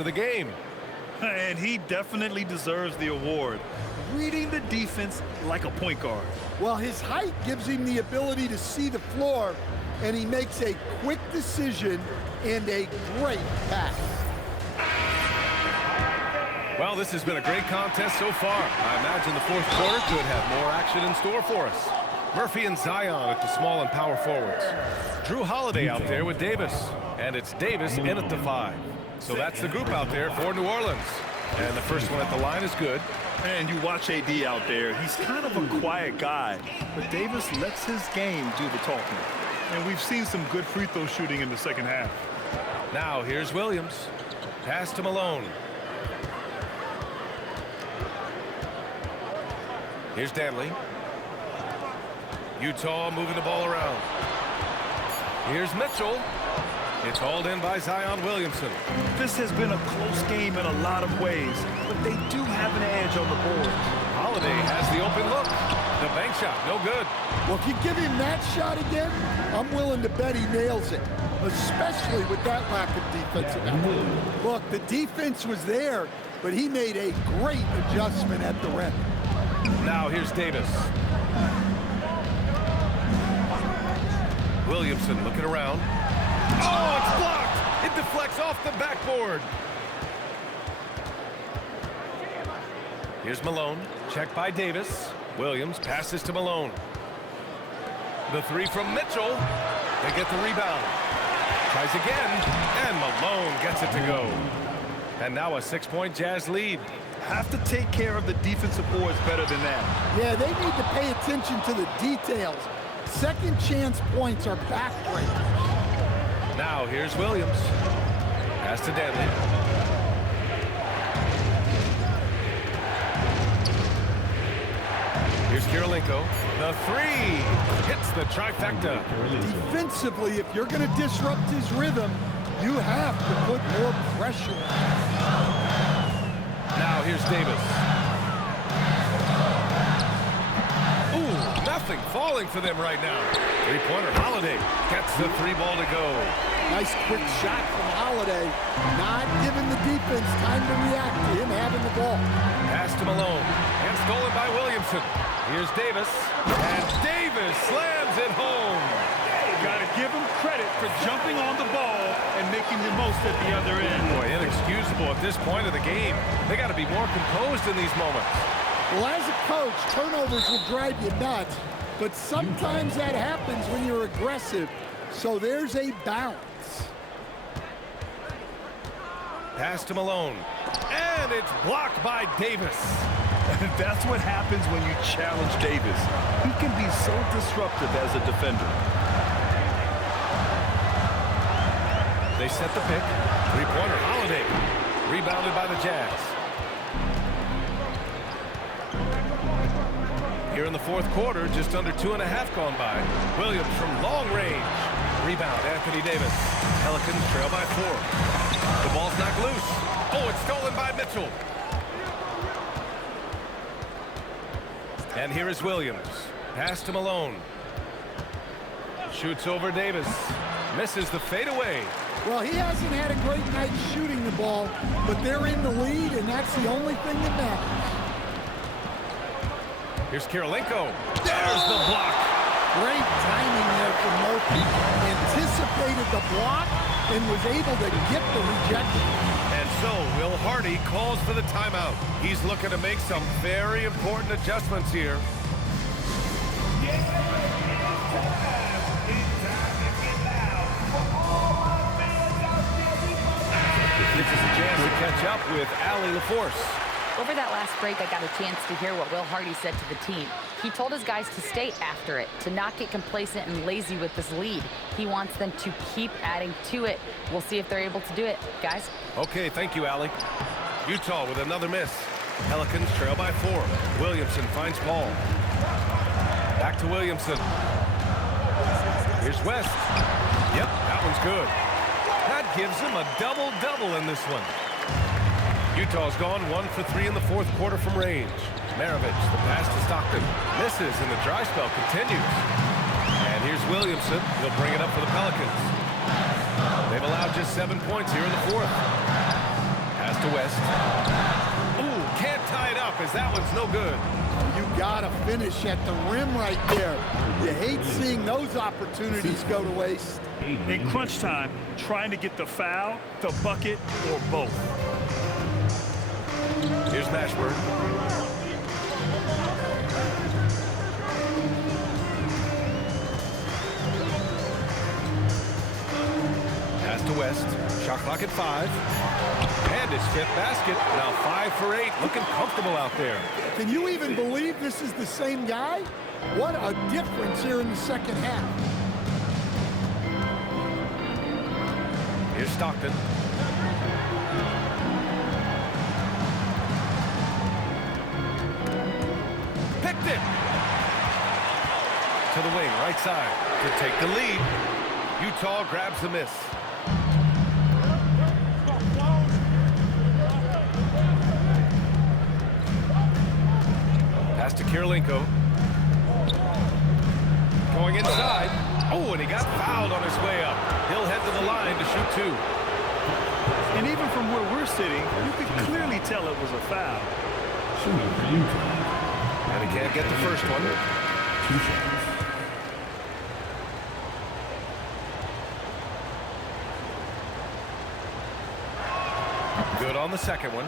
of the game. And he definitely deserves the award. Reading the defense like a point guard. Well, his height gives him the ability to see the floor, and he makes a quick decision and a great pass. Well, this has been a great contest so far. I imagine the fourth quarter could have more action in store for us. Murphy and Zion at the small and power forwards. Drew Holiday out there with Davis. And it's Davis in at the 5. So that's the group out there for New Orleans. And the first one at the line is good. And you watch AD out there. He's kind of a quiet guy. But Davis lets his game do the talking. And we've seen some good free throw shooting in the second half. Now here's Williams. Pass to Malone. Here's Danley. Utah moving the ball around. Here's Mitchell. It's hauled in by Zion Williamson. This has been a close game in a lot of ways, but they do have an edge on the board. Holiday has the open look. The bank shot, no good. Well, if you give him that shot again, I'm willing to bet he nails it, especially with that lack of defensive effort. Look, the defense was there, but he made a great adjustment at the rim. Now here's Davis. Williamson looking around. Oh, it's blocked! It deflects off the backboard. Here's Malone. Checked by Davis. Williams passes to Malone. The 3 from Mitchell. They get the rebound. Tries again, and Malone gets it to go. And now a 6-point Jazz lead. Have to take care of the defensive boards better than that. Yeah, they need to pay attention to the details. Second chance points are backbreakers. Now here's Williams. Pass to Danley. Here's Kirilenko. The 3 hits the trifecta. Defensively, if you're going to disrupt his rhythm, you have to put more pressure on. Now here's Davis. Ooh, nothing falling for them right now. Three-pointer Holiday gets the 3 ball to go. Nice quick shot from Holiday. Not giving the defense time to react to him having the ball. Pass to Malone. And stolen by Williamson. Here's Davis. And Davis slams it home. Got to give him credit for jumping on the ball and making the most at the other end. Boy, inexcusable at this point of the game. They got to be more composed in these moments. Well, as a coach, turnovers will drive you nuts, but sometimes that happens when you're aggressive. So there's a balance. Pass to Malone. And it's blocked by Davis. That's what happens when you challenge Davis. He can be so disruptive as a defender. They set the pick. Three-pointer Holiday. Rebounded by the Jazz. Here in the fourth quarter, just under 2.5 gone by. Williams from long range. Rebound, Anthony Davis. Pelicans trail by 4. The ball's knocked loose. Oh, it's stolen by Mitchell. And here is Williams. Pass to Malone. Shoots over Davis. Misses the fadeaway. Well, he hasn't had a great night shooting the ball, but they're in the lead, and that's the only thing that matters. Here's Kirilenko. There's the block. Great timing there from Murphy. Anticipated the block and was able to get the rejection. And so Will Hardy calls for the timeout. He's looking to make some very important adjustments here. This is a chance to catch up with Allie LaForce. Over that last break, I got a chance to hear what Will Hardy said to the team. He told his guys to stay after it, to not get complacent and lazy with this lead. He wants them to keep adding to it. We'll see if they're able to do it, guys. Okay, thank you, Allie. Utah with another miss. Pelicans trail by 4. Williamson finds Paul. Back to Williamson. Here's West. Yep, that one's good. That gives him a double-double in this one. Utah's gone 1 for 3 in the fourth quarter from range. Maravich, the pass to Stockton. Misses, and the dry spell continues. And here's Williamson. He'll bring it up for the Pelicans. They've allowed just 7 points here in the fourth. to West. Ooh, can't tie it up as that one's no good. You got to finish at the rim right there. You hate seeing those opportunities go to waste. In crunch time, trying to get the foul, the bucket, or both. Here's Mashburn. Pass to West. Shot clock at 5. And his 5th basket. Now 5 for 8. Looking comfortable out there. Can you even believe this is the same guy? What a difference here in the second half. Here's Stockton. Picked it! To the wing, right side. To take the lead. Utah grabs the miss. Pass to Kirilenko. Going inside. Oh, and he got fouled on his way up. He'll head to the line to shoot 2. And even from where we're sitting, you could clearly tell it was a foul. And he can't get the first one. 2 shots. Good on the second one.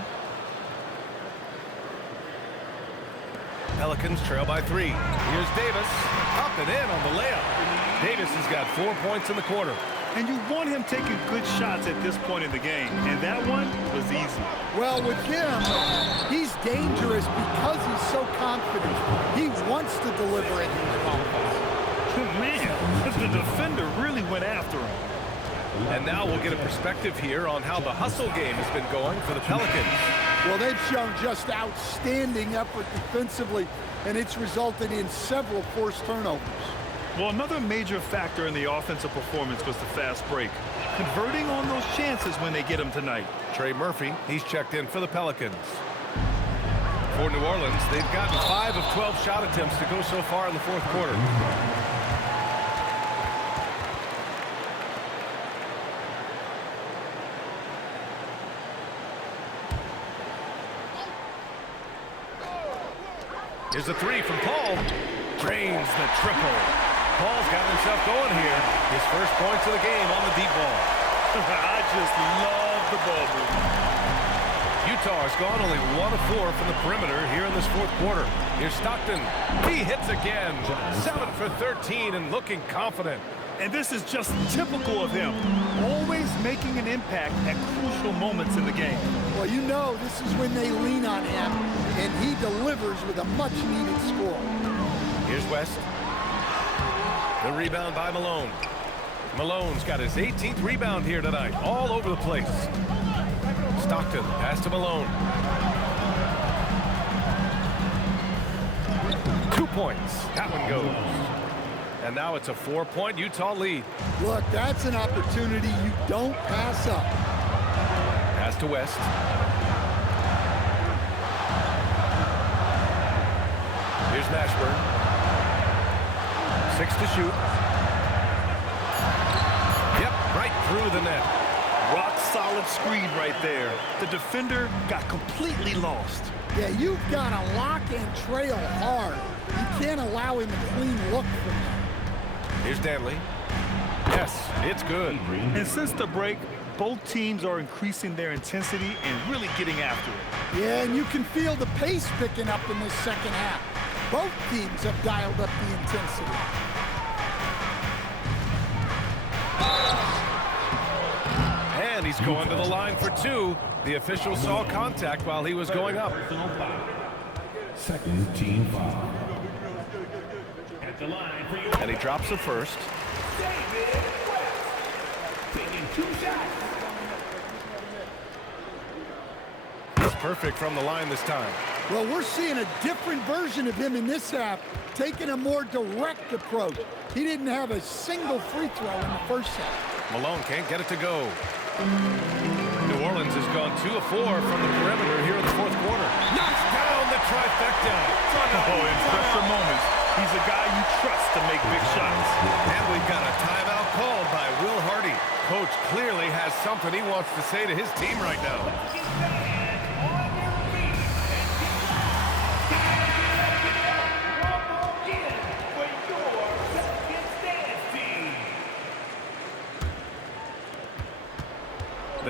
Pelicans trail by 3. Here's Davis. Up and in on the layup. Davis has got 4 points in the quarter. And you want him taking good shots at this point in the game. And that one was easy. Well, with him, he's dangerous because he's so confident. He wants to deliver in these moments. Man, the defender really went after him. And now we'll get a perspective here on how the hustle game has been going for the Pelicans. Well, they've shown just outstanding effort defensively, and it's resulted in several forced turnovers. Well, another major factor in the offensive performance was the fast break. Converting on those chances when they get them tonight. Trey Murphy, he's checked in for the Pelicans. For New Orleans, they've gotten 5 of 12 shot attempts to go so far in the fourth quarter. Here's a 3 from Paul. Drains the triple. Paul's got himself going here. His first points of the game on the deep ball. I just love the ball movement. Utah has gone only 1 of 4 from the perimeter here in this fourth quarter. Here's Stockton. He hits again. 7 for 13 and looking confident. And this is just typical of him. Always making an impact at crucial moments in the game. Well, you know this is when they lean on him, and he delivers with a much-needed score. Here's West. The rebound by Malone. Malone's got his 18th rebound here tonight, all over the place. Stockton, pass to Malone. 2 points. That one goes. And now it's a 4-point Utah lead. Look, that's an opportunity you don't pass up. Pass to West. Here's Mashburn. 6 to shoot. Yep, right through the net. Rock solid screen right there. The defender got completely lost. Yeah, you've got to lock and trail hard. You can't allow him a clean look from that. Here's Danley. Yes, it's good. And since the break, both teams are increasing their intensity and really getting after it. Yeah, and you can feel the pace picking up in this second half. Both teams have dialed up the intensity. And he's going to the line for 2. The official saw contact while he was going up. Second team foul. And he drops the first. He's perfect from the line this time. Well, we're seeing a different version of him in this half, taking a more direct approach. He didn't have a single free throw in the first half. Malone can't get it to go. New Orleans has gone 2 of 4 from the perimeter here in the fourth quarter. Knocks down the trifecta. Oh, in pressure moments, he's a guy you trust to make big shots. And we've got a timeout called by Will Hardy. Coach clearly has something he wants to say to his team right now.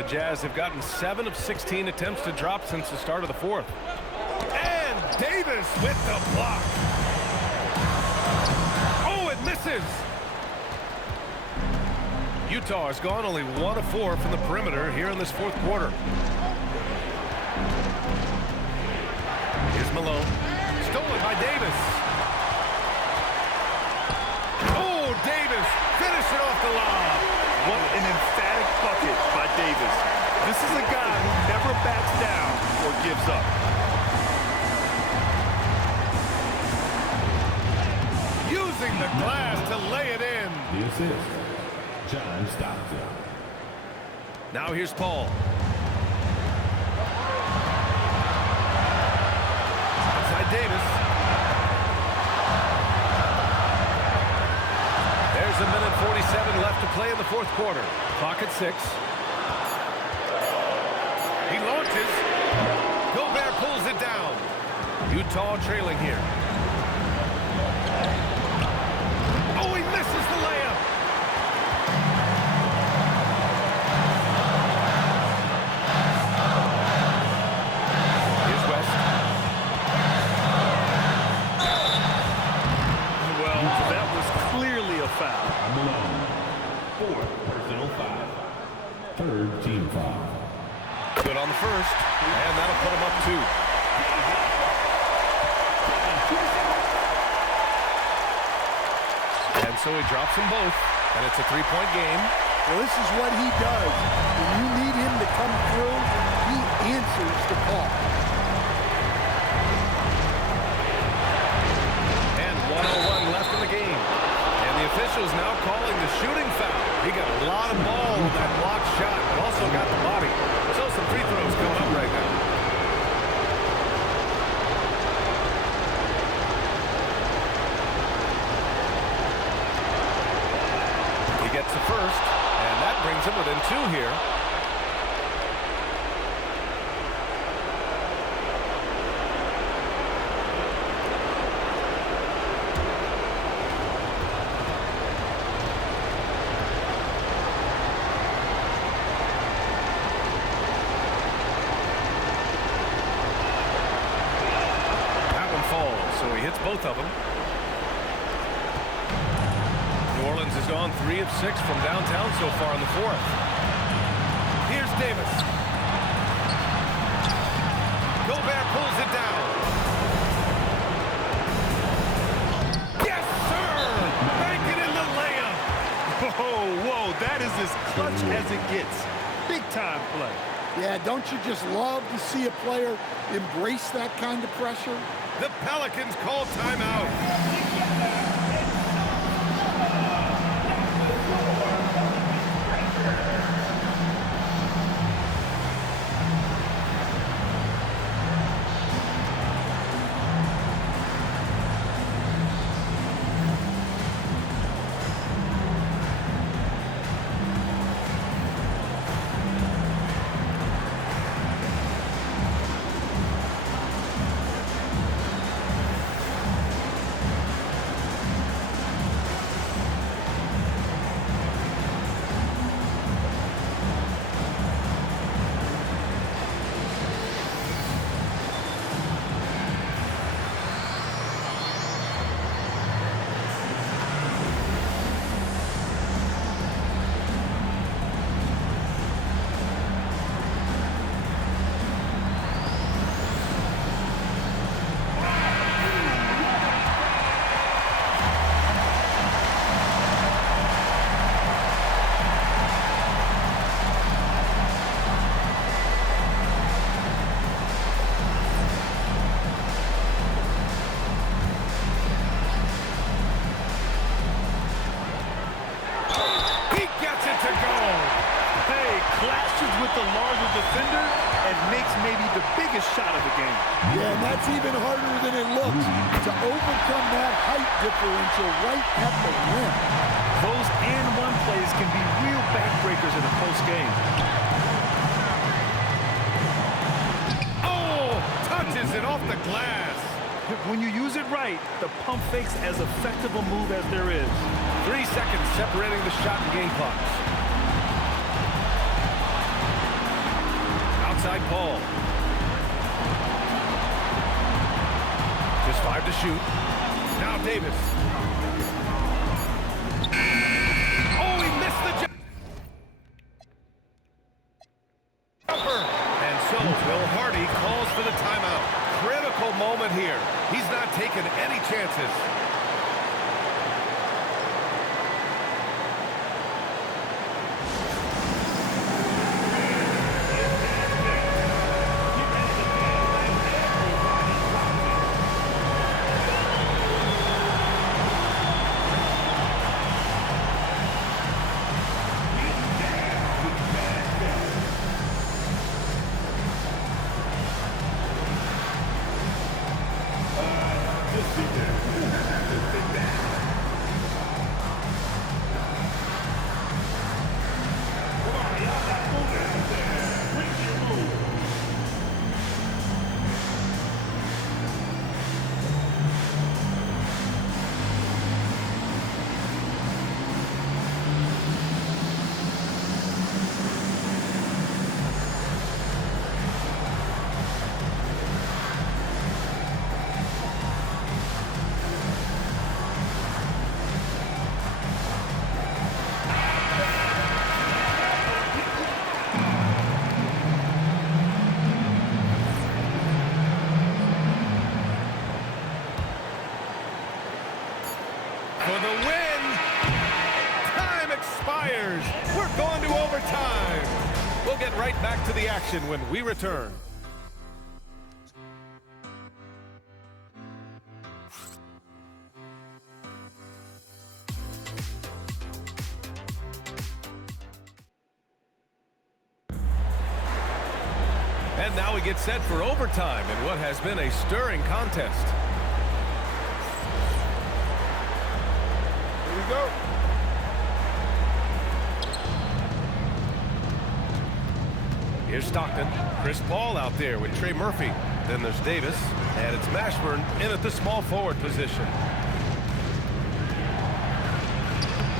The Jazz have gotten 7 of 16 attempts to drop since the start of the fourth. And Davis with the block. Oh, it misses. Utah has gone only 1 of 4 from the perimeter here in this fourth quarter. Here's Malone. Stolen by Davis. Oh, Davis finishing off the lob. What an emphatic bucket by Davis. This is a guy who never backs down or gives up. Using the glass to lay it in. The assist, John Stockton. Now here's Paul. Outside Davis. There's a minute 47 left to play in the fourth quarter. Clock at 6. He launches. Gobert pulls it down. Utah trailing here. Oh, he misses the layup. Here's West. Well, that was clearly a foul. Malone, 4th personal foul. 3rd team foul. Good on the first, and that'll put him up 2. And so he drops them both, and it's a 3-point game. Well, this is what he does. When you need him to come through, he answers the call. And 1:01 left in the game. And the officials now calling the shooting foul. He got a lot of ball with that blocked shot, but also got the body. So some free throws coming up right now. He gets the first, and that brings him within 2 here. So he hits both of them. New Orleans has gone 3 of 6 from downtown so far in the fourth. Here's Davis. Gobert pulls it down. Yes, sir! Banking in the layup. Whoa, that is as clutch as it gets. Big time play. Yeah, don't you just love to see a player embrace that kind of pressure? The Pelicans call timeout. Shot of the game. Yeah, and that's even harder than it looks to overcome that height differential right at the rim. Those and-one plays can be real backbreakers in the postgame. Oh, touches it off the glass. When you use it right, the pump fake's as effective a move as there is. 3 seconds separating the shot and game clocks. Outside Paul. Just 5 to shoot. Now Davis. Oh, he missed the jumper. And so Will Hardy calls for the timeout. Critical moment here. He's not taking any chances. For the win! Time expires! We're going to overtime! We'll get right back to the action when we return. And now we get set for overtime in what has been a stirring contest. Here we go. Here's Stockton. Chris Paul out there with Trey Murphy. Then there's Davis. And it's Mashburn in at the small forward position.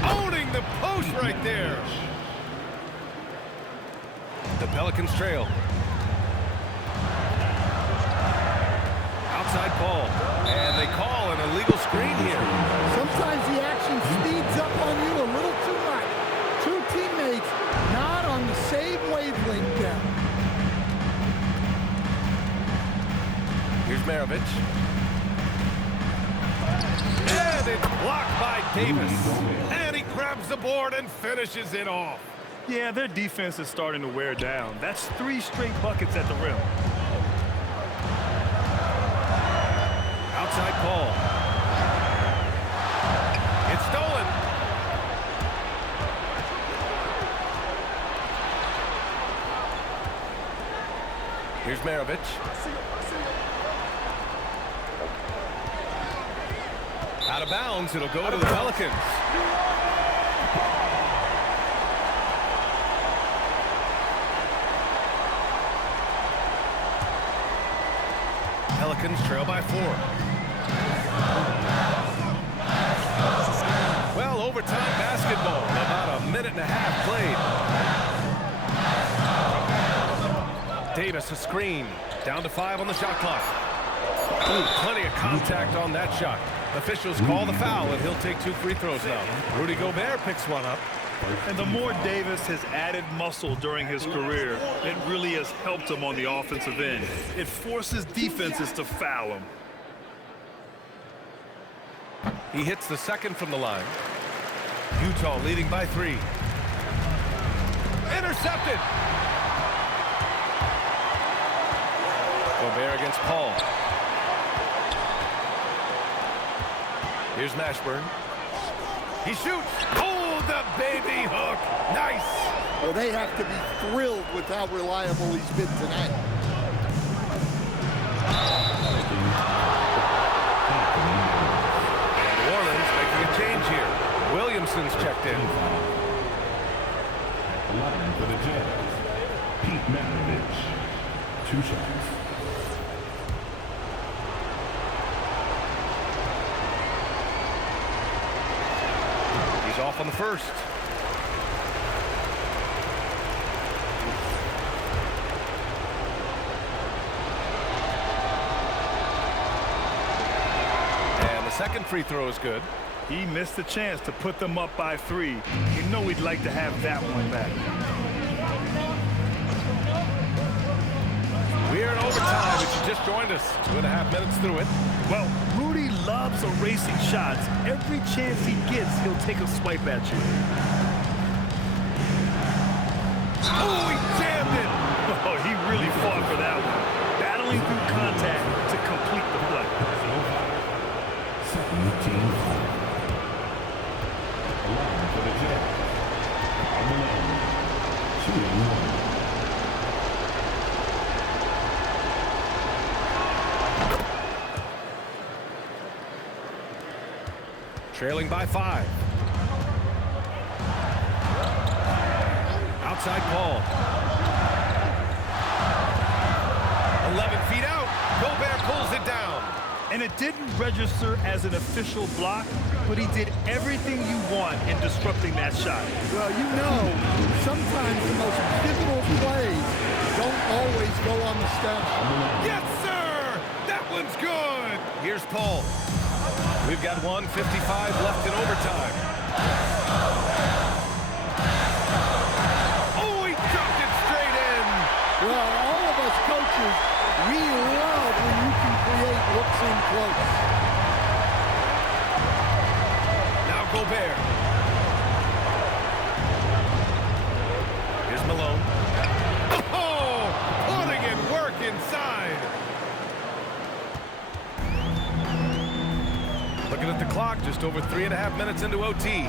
Owning the post right there. The Pelicans trail. Outside Paul. And they call an illegal screen here. Sometimes the action speeds up on you a little too much. Two teammates not on the same wavelength there. Here's Maravich. And it's blocked by Davis. And he grabs the board and finishes it off. Yeah, their defense is starting to wear down. That's 3 straight buckets at the rim. Outside Paul. It's stolen. Here's Maravich. Out of bounds, it'll go to the Pelicans. Pelicans trail by 4. Well, overtime basketball. About a minute and a half played. Davis a screen. Down to 5 on the shot clock. Ooh, plenty of contact on that shot. Officials call the foul, and he'll take 2 free throws now. Rudy Gobert picks one up. And the more Davis has added muscle during his career, it really has helped him on the offensive end. It forces defenses to foul him. He hits the second from the line. Utah leading by 3. Intercepted. Gobert against Paul. Here's Mashburn. He shoots. Oh, the baby hook. Nice. Well, they have to be thrilled with how reliable he's been tonight. And New Orleans making a change here. Williamson's checked in. Line for the Jazz. Pete Maravich. 2 shots. He's off on the first. second free throw is good. He missed the chance to put them up by 3. You know he'd like to have that one back. We're in overtime if you just joined us. 2.5 minutes through it. Well, Rudy loves erasing shots. Every chance he gets, he'll take a swipe at you. Oh, he jammed it! Oh, he really fought for that one. Battling through contact to complete the play. Second team foul. Line for the Jazz. Malone. Shooting 1. Trailing by 5. Outside Paul. 11 feet out. Gobert pulls it down. And it didn't register as an official block, but he did everything you want in disrupting that shot. Well, you know, sometimes the most pivotal plays don't always go on the steps. Yes, sir! That one's good! Here's Paul. We've got 1:55 left in overtime. Oh, he dropped it straight in! Well, all of us coaches, we love when you can create looks in close. Now Gobert. Here's Malone. Oh! Putting in work inside! Looking at the clock, just over 3.5 minutes into OT.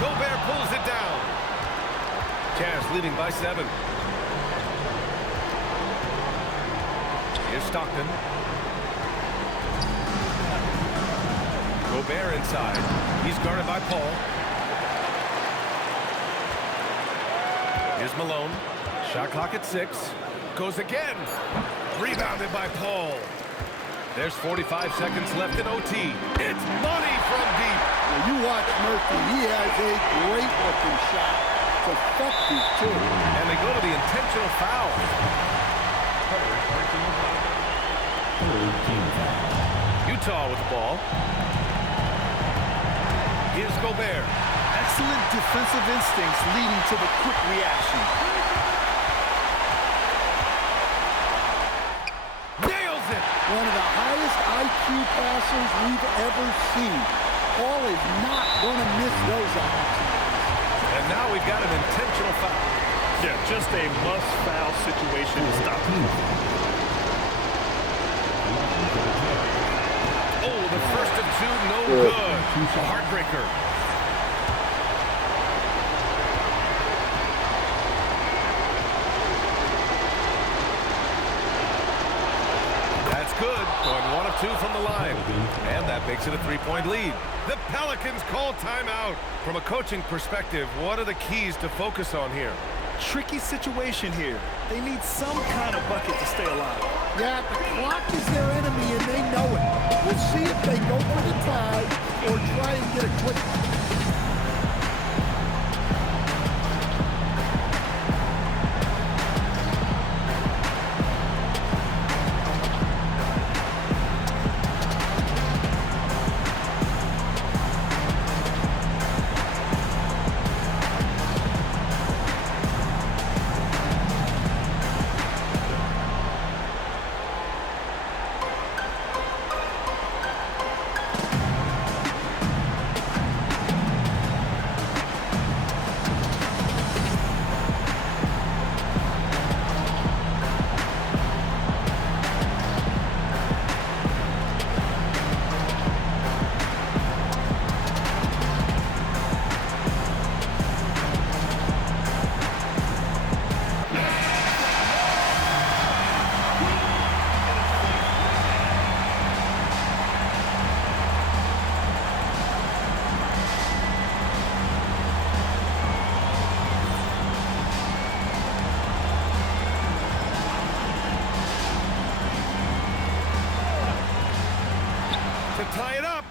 Gobert pulls it down. Cavs leading by 7. Here's Stockton. Gobert inside. He's guarded by Paul. Here's Malone. Shot clock at 6. Goes again. Rebounded by Paul. There's 45 seconds left in OT. It's money from deep. Well, you watch Murphy. He has a great-looking shot. It's effective, too. And they go to the intentional foul. Third team foul. Utah with the ball. Here's Gobert. Excellent defensive instincts leading to the quick reaction. Nails it. One of the highest IQ passers we've ever seen. Paul is not going to miss those opportunities. And now we've got an intentional foul. Yeah, just a must-foul situation to stop him. Oh, the first of 2, no good. A heartbreaker. That's good. Going 1 of 2 from the line. And that makes it a 3-point lead. The Pelicans call timeout. From a coaching perspective, what are the keys to focus on here? Tricky situation here. They need some kind of bucket to stay alive. Yeah, the clock is their enemy, and they know it. We'll see if they go for the tie or try and get a quick. Tie it up.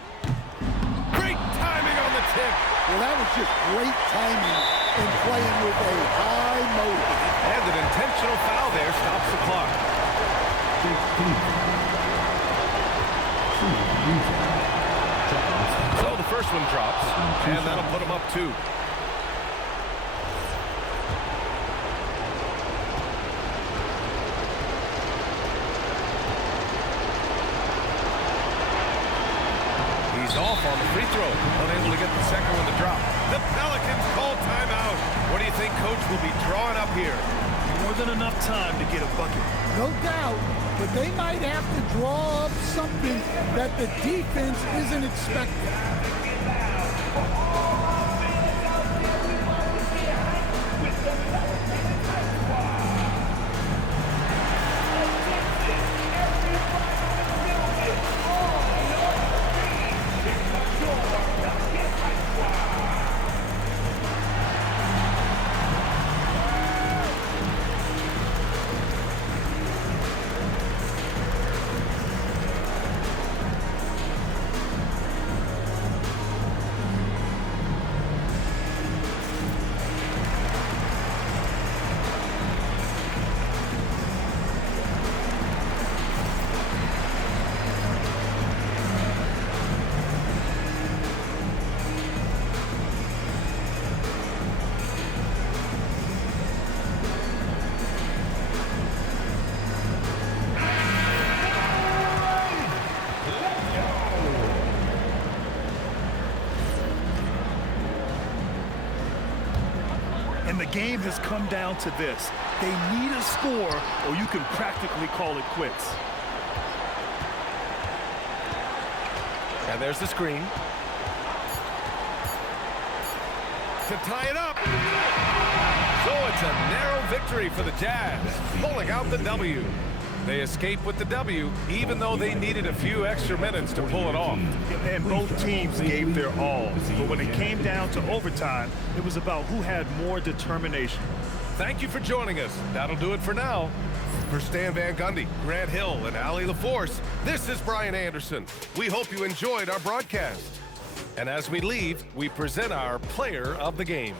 Great timing on the tip. Well, that was just great timing and playing with a high motor. And an intentional foul there stops the clock. 15. So the first one drops, and that'll put him up 2. He's off on the free throw, unable to get the second one to drop. The Pelicans call timeout. What do you think Coach will be drawing up here? More than enough time to get a bucket. No doubt, but they might have to draw up something that the defense isn't expecting. And the game has come down to this. They need a score, or you can practically call it quits. And there's the screen. To tie it up. So it's a narrow victory for the Jazz, pulling out the W. They escape with the W, even though they needed a few extra minutes to pull it off. And both teams gave their all. But when it came down to overtime, it was about who had more determination. Thank you for joining us. That'll do it for now. For Stan Van Gundy, Grant Hill, and Allie LaForce, this is Brian Anderson. We hope you enjoyed our broadcast. And as we leave, we present our player of the game.